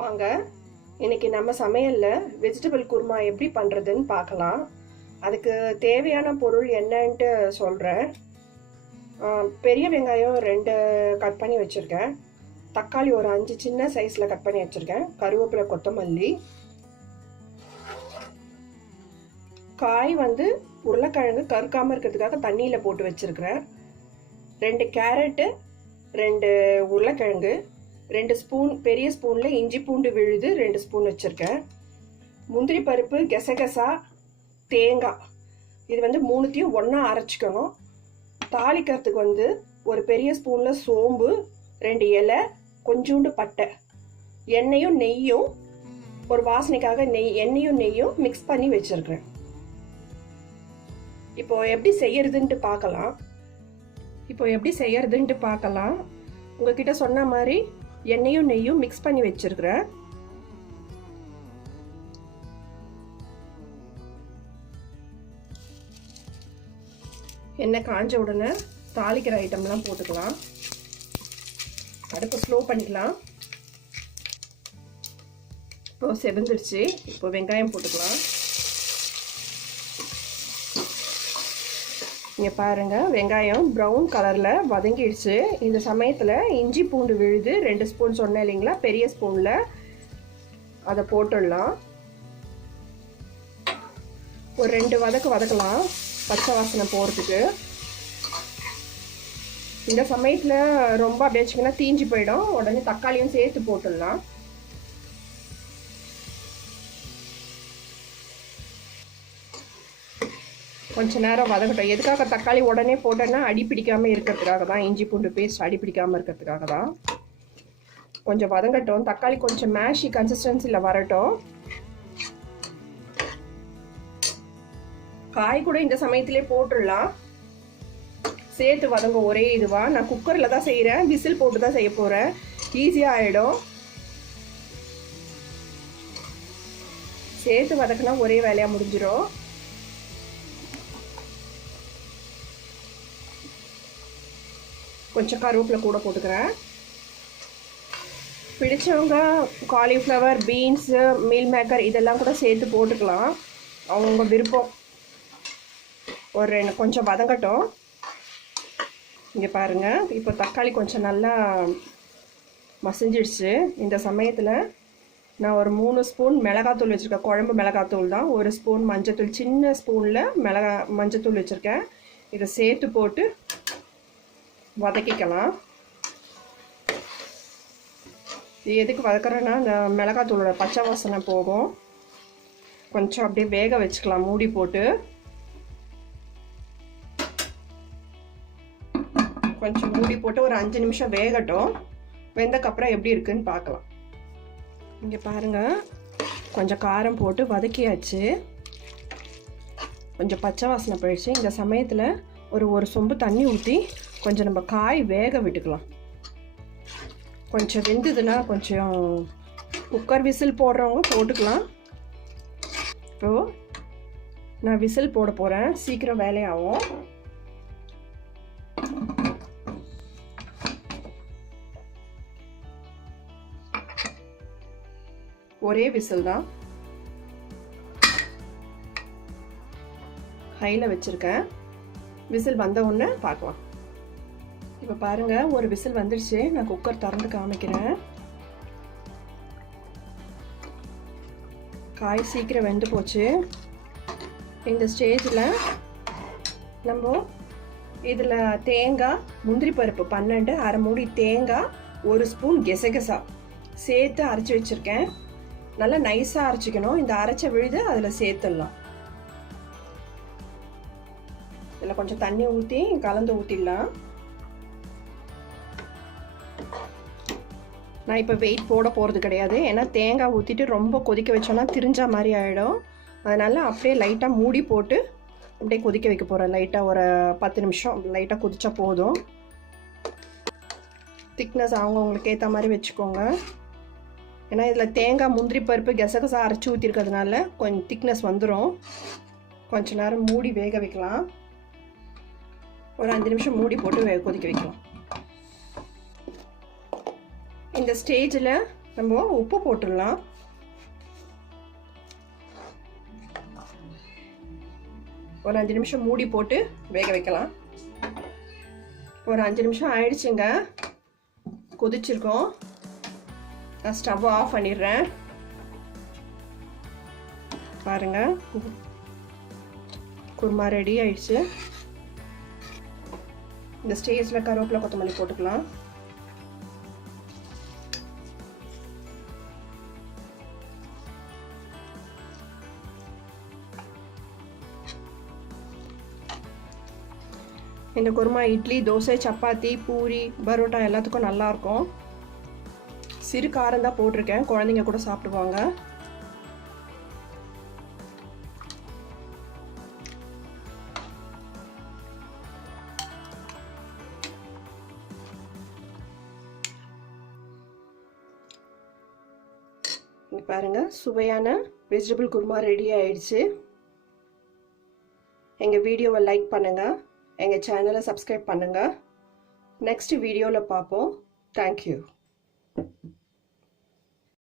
வாங்க இன்னைக்கு நம்ம சமையல்ல வெஜிடபிள் குருமா எப்படி பண்றதுன்னு பார்க்கலாம். அதுக்கு தேவையான பொருள் என்னன்னு சொல்றேன். பெரிய வெங்காயம் 2 கட் பண்ணி வச்சிருக்கேன். தக்காளி ஒரு 5 சின்ன சைஸ்ல கட் பண்ணி வச்சிருக்கேன். கருவேப்பிலை, கொத்தமல்லி, காய் உருளைக்கிழங்கு கருக்காம இருக்கிறதுக்காக தண்ணியில போட்டு வச்சிருக்கிறேன். 2 கேரட்டு, 2 உருளைக்கிழங்கு, 2 ஸ்பூன் பெரிய ஸ்பூன்ல இஞ்சி பூண்டு விழுது 2 ஸ்பூன் வச்சிருக்கேன். முந்திரி பருப்பு, கெசகசா, தேங்காய், இது மூணுத்தையும் ஒன்றா அரைச்சிக்கணும். தாளிக்கிறதுக்கு ஒரு பெரிய ஸ்பூன்ல சோம்பு, 2 இலை, கொஞ்சோண்டு பட்டை, எண்ணெயும் நெய்யும் ஒரு வாசனைக்காக எண்ணெயும் நெய்யும் மிக்ஸ் பண்ணி வச்சிருக்கிறேன். இப்போ எப்படி செய்யறதுன்ட்டு பார்க்கலாம். உங்ககிட்ட சொன்ன மாதிரி எண்ணெயும் நெய்யும் மிக்ஸ் பண்ணி வச்சிருக்கிறேன். எண்ணெய் காஞ்ச உடனே தாளிக்கிற ஐட்டம்லாம் போட்டுக்கலாம். அடுப்பு ஸ்லோ பண்ணிக்கலாம். இப்போ செவந்துருச்சு. இப்போ வெங்காயம் போட்டுக்கலாம். இங்கே பாருங்க, வெங்காயம் ப்ரௌன் கலரில் வதங்கிடுச்சு. இந்த சமயத்தில் இஞ்சி பூண்டு விழுது 2 ஸ்பூன் சொன்னேன் இல்லைங்களா, பெரிய ஸ்பூனில் அதை போட்டுடலாம். ஒரு 2 வதக்கலாம், பச்சை வாசனை போகிறதுக்கு. இந்த சமயத்தில் ரொம்ப அப்படியே வச்சிங்கன்னா தீஞ்சு போயிடும். உடனே தக்காளியும் சேர்த்து போட்டுடலாம். கொஞ்ச நேரம் வதங்கட்டும். எதுக்காக தக்காளி உடனே போட்டோன்னா அடி பிடிக்காமல் இருக்கிறதுக்காக தான். இஞ்சி பூண்டு பேஸ்ட் அடி பிடிக்காமல் இருக்கிறதுக்காக தான். கொஞ்சம் வதங்கட்டும். தக்காளி கொஞ்சம் மேஷி கன்சிஸ்டன்சியில் வரட்டும். காய் கூட இந்த சமயத்திலே போட்டுடலாம். சேர்த்து வதங்க ஒரே இதுவா. நான் குக்கரில் தான் செய்கிறேன். விசில் போட்டு தான் செய்ய போகிறேன். ஈஸியாக ஆகிடும். சேர்த்து வதக்கினா ஒரே வேலையாக முடிஞ்சிடும். கொஞ்சம் கருவேப்பிலை கூட போட்டுக்கிறேன். பிடிச்சவங்க காலிஃப்ளவர், பீன்ஸு, மீல் மேக்கர் இதெல்லாம் கூட சேர்த்து போட்டுக்கலாம். அவங்க விருப்பம். ஒரு கொஞ்சம் வதங்கட்டும். இங்கே பாருங்கள், இப்போ தக்காளி கொஞ்சம் நல்லா மசிஞ்சிடுச்சு. இந்த சமயத்தில் நான் ஒரு 3 ஸ்பூன் மிளகாத்தூள் வச்சுருக்கேன். குழம்பு மிளகாத்தூள் தான். 1 ஸ்பூன் மஞ்சத்தூள், சின்ன ஸ்பூனில் மஞ்சத்தூள் வச்சுருக்கேன். இதை சேர்த்து போட்டு வதக்கிக்கலாம். இது எதுக்கு வதக்குறேன்னா, இந்த மிளகாத்தூளோட பச்சை வாசனை போகும். கொஞ்சம் அப்படியே வேக வச்சுக்கலாம் மூடி போட்டு. கொஞ்சம் மூடி போட்டு ஒரு 5 நிமிஷம் வேகட்டும். வெந்தக்கப்புறம் எப்படி இருக்குன்னு பார்க்கலாம். இங்கே பாருங்கள், கொஞ்சம் காரம் போட்டு வதக்கியாச்சு. கொஞ்சம் பச்சை வாசனை போயிடுச்சு. இந்த சமயத்தில் ஒரு சொம்பு தண்ணி ஊற்றி கொஞ்சம் நம்ம காய் வேக விட்டுக்கலாம். கொஞ்சம் வெந்ததுன்னா கொஞ்சம் குக்கர் விசில் போடுறவங்க போட்டுக்கலாம். இப்போது நான் விசில் போட போகிறேன். சீக்கிரம் வேலையாகும். ஒரே விசில் தான். ஹையில் வச்சுருக்கேன். விசில் வந்த உடனே பார்க்கலாம். இப்போ பாருங்கள், ஒரு விசில் வந்துடுச்சு. நான் குக்கர் திறந்து காமிக்கிறேன். காய் சீக்கிரம் வெந்து போச்சு. இந்த ஸ்டேஜில் நம்ம இதில் தேங்காய், முந்திரி பருப்பு 12, அரை மூடி தேங்காய், 1 ஸ்பூன் கெசகசா சேர்த்து அரைச்சி வச்சுருக்கேன். நல்லா நைஸாக அரைச்சிக்கணும். இந்த அரைச்ச விழுது அதில் சேர்த்துடலாம். இதில் கொஞ்சம் தண்ணி ஊற்றி கலந்து ஊற்றிடலாம். நான் இப்போ வெயிட் போட போகிறது கிடையாது. ஏன்னா தேங்காய் ஊற்றிட்டு ரொம்ப கொதிக்க வச்சோன்னா திரிஞ்சா மாதிரி ஆகிடும். அதனால் அப்படியே லைட்டாக மூடி போட்டு அப்படியே கொதிக்க வைக்க போகிறேன். லைட்டாக ஒரு 10 நிமிஷம் லைட்டாக கொதிச்சா போதும். திக்னஸ் அவங்களுக்கு ஏற்ற மாதிரி வச்சுக்கோங்க. ஏன்னா இதில் தேங்காய், முந்திரி பருப்பு, கெசகசா அரைச்சி ஊற்றிருக்கிறதுனால கொஞ்சம் திக்னஸ் வந்துடும். கொஞ்ச நேரம் மூடி வேக வைக்கலாம். ஒரு 5 நிமிஷம் மூடி போட்டு கொதிக்க வைக்கலாம். இந்த ஸ்டேஜில் நம்ம உப்பு போட்டுடலாம். ஒரு 5 நிமிஷம் மூடி போட்டு வேக வைக்கலாம். ஒரு 5 நிமிஷம் ஆயிடுச்சுங்க, கொதிச்சிருக்கோம். நான் ஸ்டவ் ஆஃப் பண்ணிடுறேன். பாருங்க, குருமா ரெடி ஆயிடுச்சு. இந்த ஸ்டேஜில் கருவேப்பிலை கொத்தமல்லி போட்டுக்கலாம். இந்த குருமா இட்லி, தோசை, சப்பாத்தி, பூரி, பரோட்டா எல்லாத்துக்கும் நல்லாயிருக்கும். சிறு காரம் தான் போட்டிருக்கேன், குழந்தைங்க கூட சாப்பிடுவாங்க. இங்கே பாருங்கள், சுவையான வெஜிடபிள் குருமா ரெடி ஆயிடுச்சு. எங்கள் வீடியோவை லைக் பண்ணுங்கள், எங்கள் சேனலை சப்ஸ்கிரைப் பண்ணுங்கள். நெக்ஸ்ட் வீடியோவில் பார்ப்போம். தேங்க்யூ.